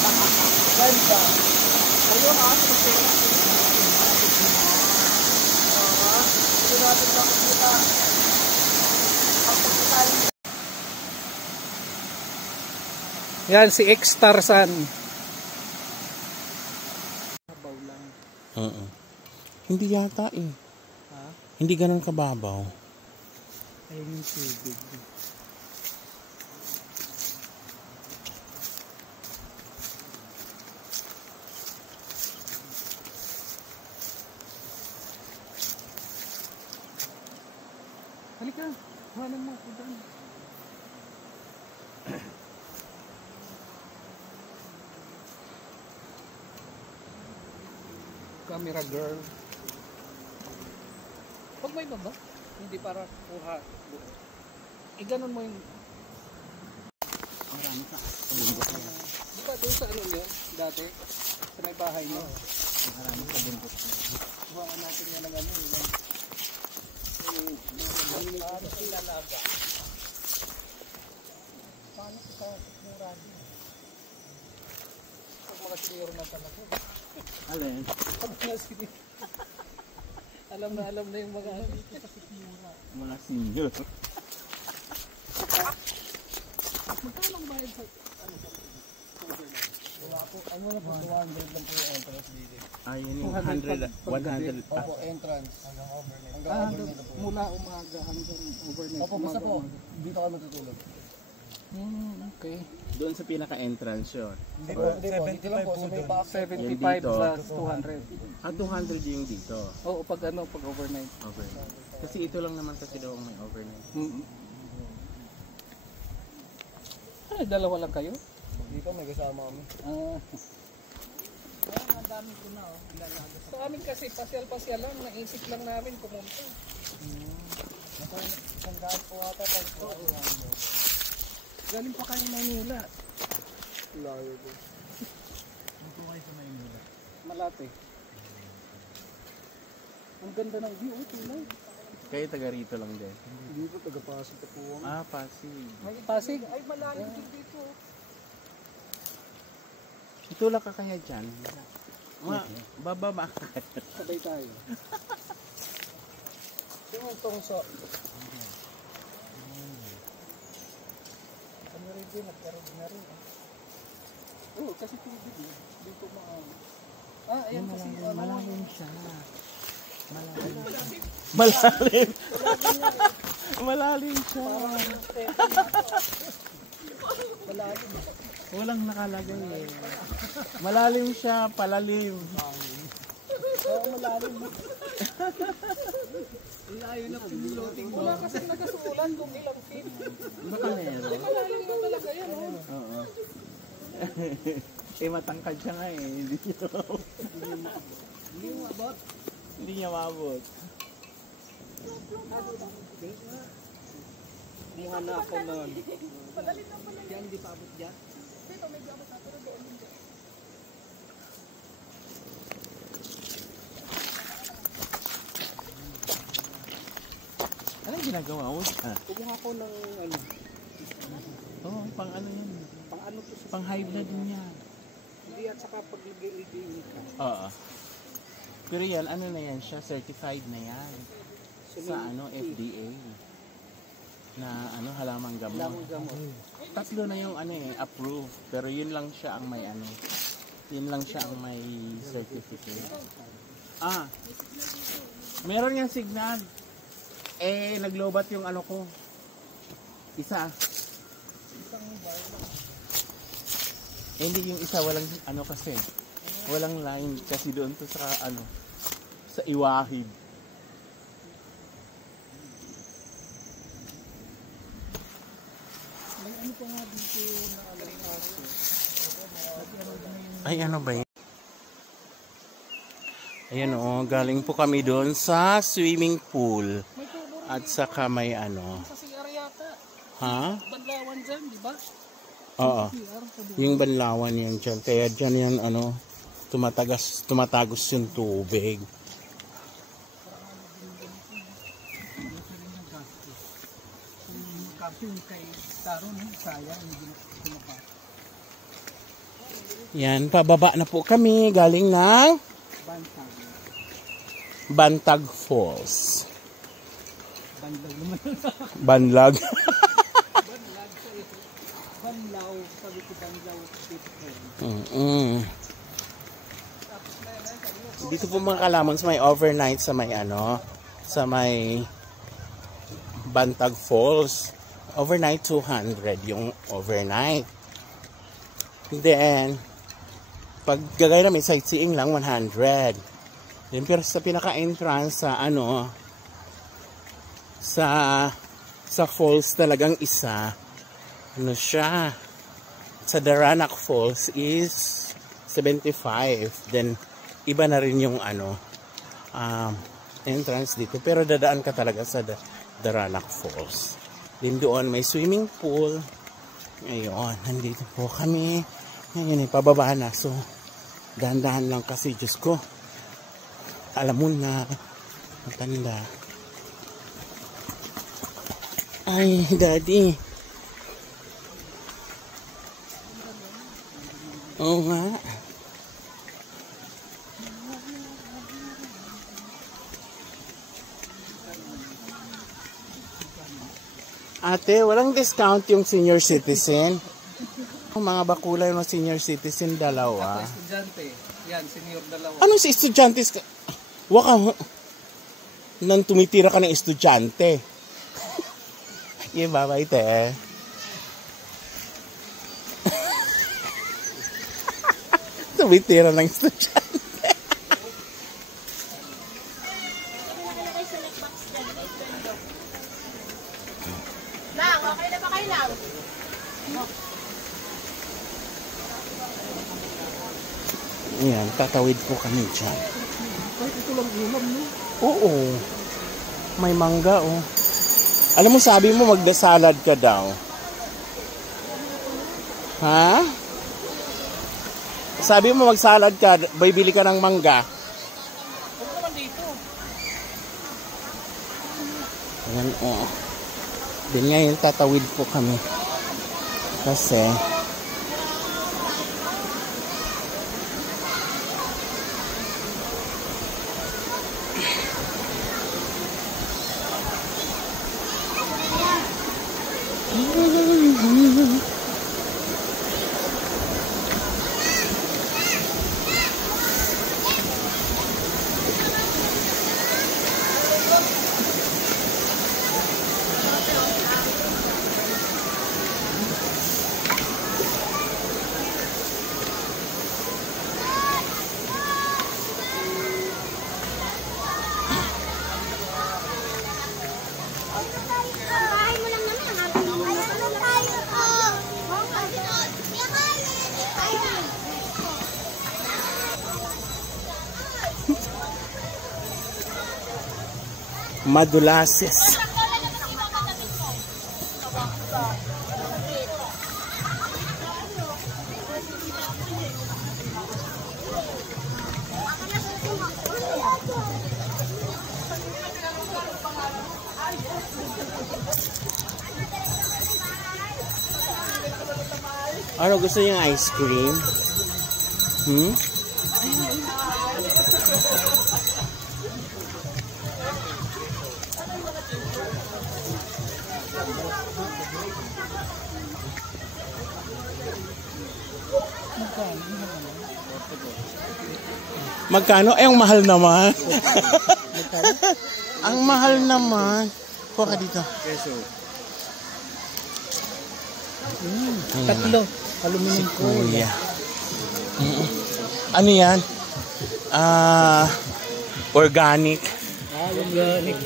Ganda. Ayun kasi. Hindi natin makikita. Yan si X-Tarzan. Kabaw lang. Hindi yata eh. Ha? Hindi ganun kababaw. Ayun yung tubig. Halika, hawanan mo ako dyan. Camera girl. Huwag may baba. Hindi para kuha. Iganon mo yung... Marami pa. Di ba doon sa ano nyo, dati? Sa may bahay nyo? Marami pa bundok. Buhaan natin yan ng ano. Paano sila laga? Paano sa radyo? Pag mga senior na talaga. Alin? Pag mga senior. Alam na yung mga ano. Mga senior. Magkano ang bayad sa ano sa wala po. Ay mo na po 200 lang po yung entrance dito. Ayun yung 100. Opo, entrance. Hanggang overnight. Hanggang overnight po. Mula umaga hanggang overnight. Opo, basta po. Dito kami matutulog. Okay. Doon sa pinaka-entrance yun. Hindi po, dito lang po. Sa may box 75 plus 200. 200 yung dito. Oo, pag ano, pag overnight. Overnight. Kasi ito lang naman kasi daw may overnight. Ano, dalawa lang kayo? Dito may kasama kami. Ang dami ko na, oh. Sa amin kasi, pasyal-pasyal lang. Naisip lang namin pumunta. Sanggaan po ata pag galing pa kayo Maynila. Layo po. Dito kayo sa Maynila. Malate. Ang ganda ng view, tulay. Kayo taga rito lang din? Hindi po, taga Pasig po. Pasig. Pasig? Ay, malalim dito. Itulak ka kaya dyan? Bababa. Sabay tayo. Yung tongso. Ano rin din, nagkaroon na rin. Oo, kasi tubig eh. Dito ayan kasi malalim siya. Malalim. Malalim siya. Malalim. Walang nakalagay eh. Malalim siya, palalim. Oo, malalim. Layo na piloting mo. Wala kasi nagasulan kung ilang feet. Baka meron. Malalim na talaga yan. Oo. Matangkad siya nga eh. Hindi mo abot. Hindi niya maabot. Kumuha na ako noon. Yan, hindi pa abot dyan. Dito, medyo abot na. Pero doon din dyan. Anong ginagawa mo siya? Kumuha ko ng ano. Oo, pang ano yun. Pang ano to? Pang high blood din yan. Hindi at saka pag-ligay ka. Oo. Pero yan, ano na yan siya? Certified na yan. Sa ano, FDA. Na ano, halamang gamot. Halamang gamot. Tatlo na yung ano eh, approved. Pero yun lang siya ang may ano. Yun lang siya ang may certificate. Meron yung signal. Naglobat yung ano ko. Isa. Hindi yung isa, walang ano kasi. Walang line kasi doon to sa ano. Sa Iwahid. May ano pa nga dito na alam natin. Ay, ano ba yun? Ayan o, galing po kami doon sa swimming pool. At saka may ano. Sa CR yata. Ha? Banlawan dyan, di ba? Oo. Yung banlawan yun dyan. Kaya dyan yan ano, tumatagos yung tubig. Yung kay Taro, sayang, hindi na kumapa. Yan, pababa na po kami galing ng Bantag Falls. Banlag. Banlaw, sabi ko Banlaw. Dito po mga kalamons may overnight sa may sa may Bantag Falls. Overnight 200 yung overnight. Then pag gagawin namin sightseeing lang 100. Then pero sa pinaka-entrance sa sa falls talagang isa siya sa Daranac Falls is 75. Then iba na rin yung entrance dito pero dadaan ka talaga sa Daranac Falls. Then doon may swimming pool. Ayun, nandito po kami. Ngayon pababa na. So dahan-dahan lang kasi Diyos ko. Alam mo na matanda. Ay, daddy. Oo nga. Ate, walang discount yung senior citizen. Mga bakulay ng senior citizen, dalawa. Estudyante. Yan, senior dalawa. Anong si estudyante? Waka, nang tumitira ka ng estudyante. Babay, te. Tumitira ng estudyante. Lang, okay na ba kayo lang? Ayan, tatawid po kami dyan. Kahit ito lang ulam, no? Oo. May mangga, oh. Alam mo, sabi mo magda-salad ka daw. Ha? Sabi mo mag-salad ka, bibili ka ng mangga. Huwag naman dito. Ayan, oh. Then ngayon, tatawid po kami. Kasi Madulases. Ano gusto niyo ice cream? Magkano? Eh, ang mahal naman. Ang mahal naman. Kuha ka dito. Peso. Tatlo. Aluminum Kuya. Ano yan? Organic. Organic.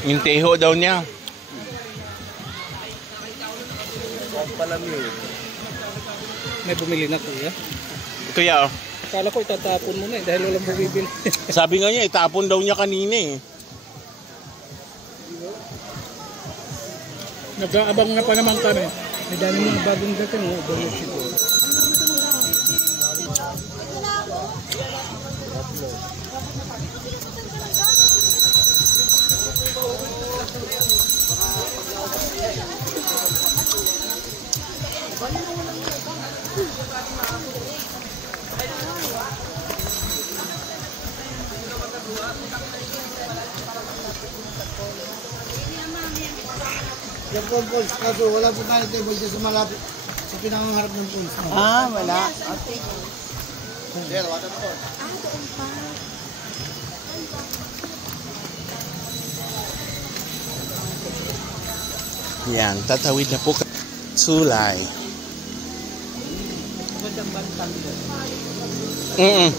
Yung teho daw niya. May bumili na kuya. Kuya, oh. Kala ko itatapon mo na eh dahil walang bibili. Sabi nga niya, itapon daw niya kanina eh. Nag-aabang na pa naman kami. May dami mga bagong dating. Overload siguro. Yung pools, kaso wala po tayo table dyan sa malapit. Sa pinangangarap ng pools. Ah, wala. Okay. There, water po. Doon pa. Yan, tatawid na po sulay. Mm-mm.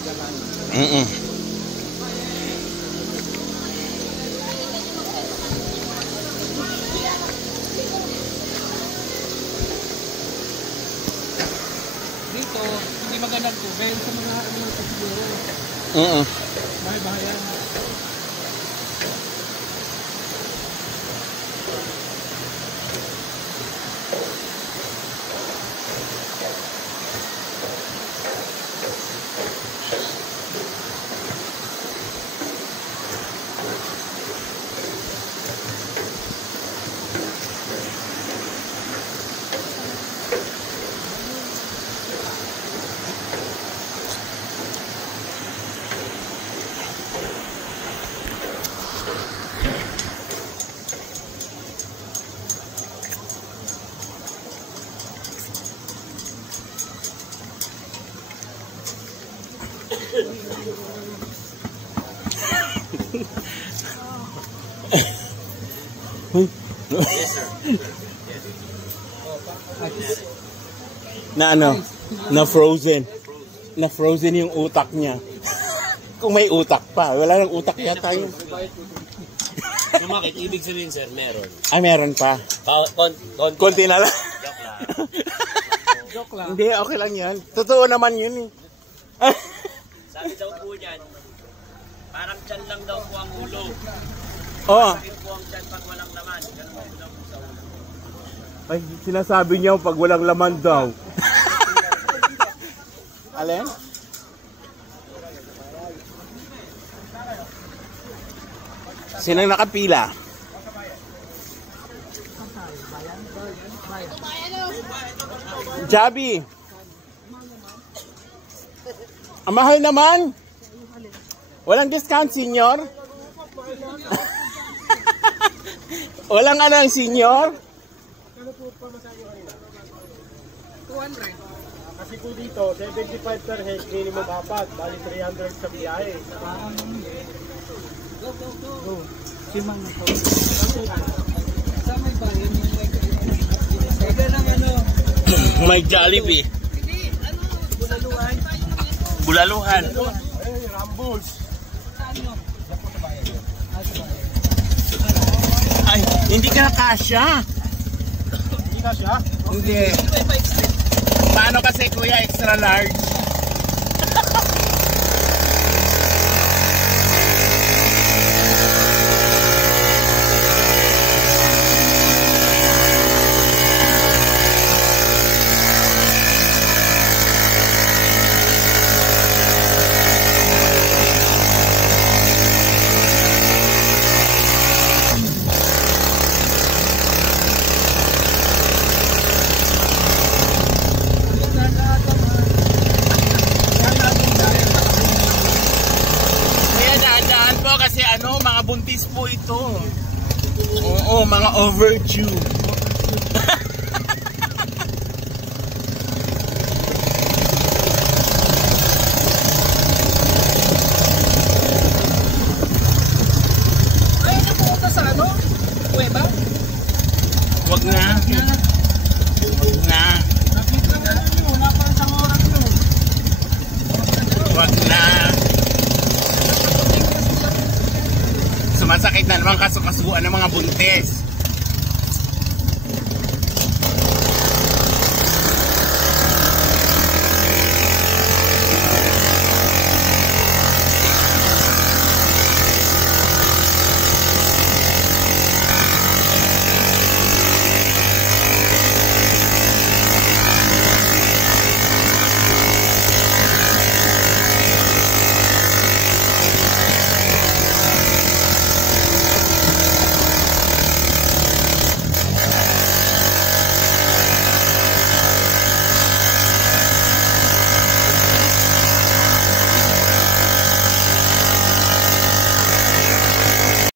Dito, hindi magandang tubig sa mga siguro. Mm-mm. Bahay-bahayan. Na ano? Na frozen. Na frozen yung utak niya. Kung may utak pa. Wala nang utak yata yun. Sumakit, ibig sabihin sir, meron. Ay, meron pa. Konti na lang. Joke lang. Joke lang. Hindi, okay lang yan. Totoo naman yun eh. Sabi daw po niyan, parang tiyan lang daw po ang ulo. Oh. Sakit po ang tiyan pag walang laman. Ganun po daw po sa ulo. Ay, sinasabi niya pag walang laman daw. Alin? Sinang nakapila? Jabi. Ang mahal naman. Walang discount, senior? Walang ano ang senior? 200. Kasi po dito, 75 per head, minimum apat, bali 300 sa biyahe. Go. Simang na po. Sa may bayan yung Ega ng ano? May Jollibee. Hindi, ano? Bulaluhan. Bulaluhan. Ay, Rambles. Saan yun? Ay, hindi ka kasya. Hindi na siya. Hindi. Paano kasi kuya extra large? Kasi ano, mga buntis po ito. Oo, mga overdue. Ay, napunta sa ano? Kuweba? Wag na. Wag na. Nakita na yun, wala pa isang oras yun. Wag na. Sumasakit na naman kasukasuan ng mga buntis.